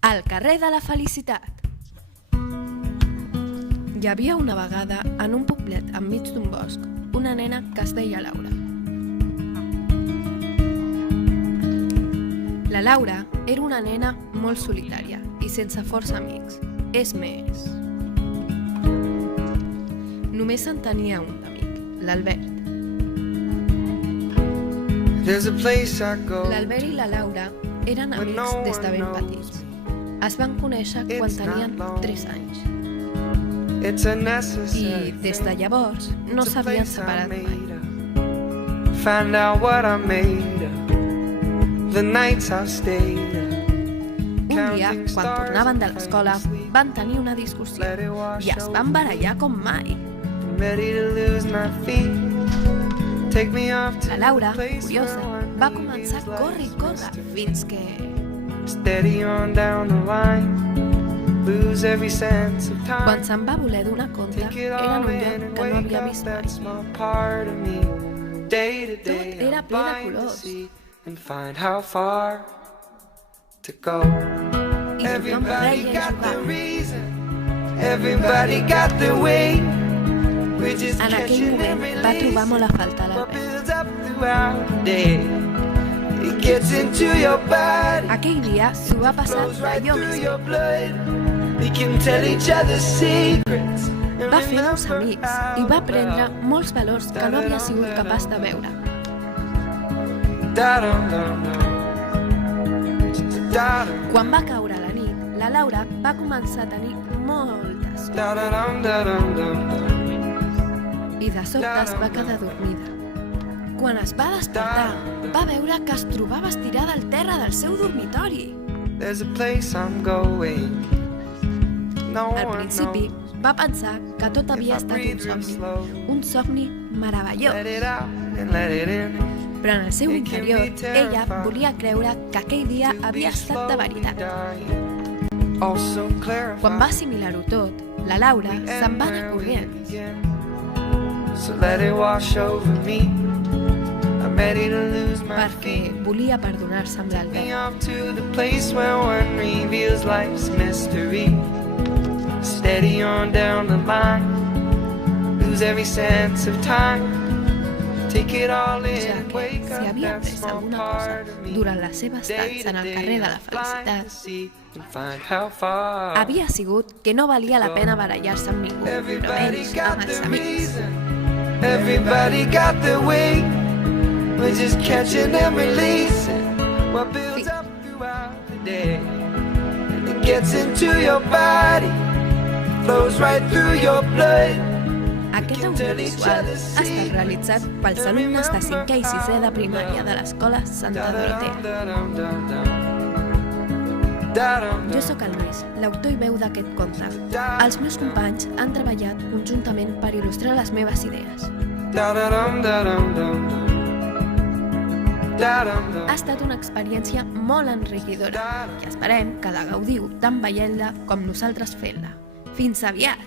Al carrer de la felicitat. Hi havia una vegada, en un poblet enmig d'un bosc, una nena que es deia Laura. La Laura era una nena molt solitària i sense força amics. És més, només en tenia un d'amic, l'Albert. L'Albert i la Laura eren amics des de ben petits. Es van conèixer quan tenien 3 anys. I des de llavors no s'havien separat mai. Un dia, quan tornaven de l'escola, van tenir una discussió i es van barallar com mai. La Laura, curiosa, va començar a córrer i córrer fins que... Quan se'n va voler donar compte, era en un lloc que no havia vist mai. Tot era ple de colors. I tothom reia i jugava. En aquell moment va trobar molt a faltar l'Albert. Aquell dia s'ho va passar allò més bé. Va fer nous amics i va aprendre molts valors que no havia sigut capaç de veure. Quan va caure la nit, la Laura va començar a tenir molta son. I de sobte es va quedar dormida. Quan es va despertar, va veure que es trobava estirada al terra del seu dormitori. Al principi, va pensar que tot havia estat un somni meravellós. Però en el seu interior, ella volia creure que aquell dia havia estat de veritat. Quan va assimilar-ho tot, la Laura se'n va anar corrent. Perquè volia perdonar-se amb l'Albert. Ja que si havia après alguna cosa durant la seva estança en el carrer de la felicitat, havia sigut que no valia la pena barallar-se amb ningú, però menys amb els amics. We're just catching and releasing what builds up throughout the day. It gets into your body, flows right through your blood. Aquest audiovisual ha estat realitzat pels alumnes de 5è i 6è de primària de l'escola Santa Dorotea. Jo sóc el Lluís, l'autor i veu d'aquest conte. Els meus companys han treballat conjuntament per il·lustrar les meves idees. Ha estat una experiència molt enriquidora i esperem que la gaudiu tant veient-la com nosaltres fent-la. Fins aviat!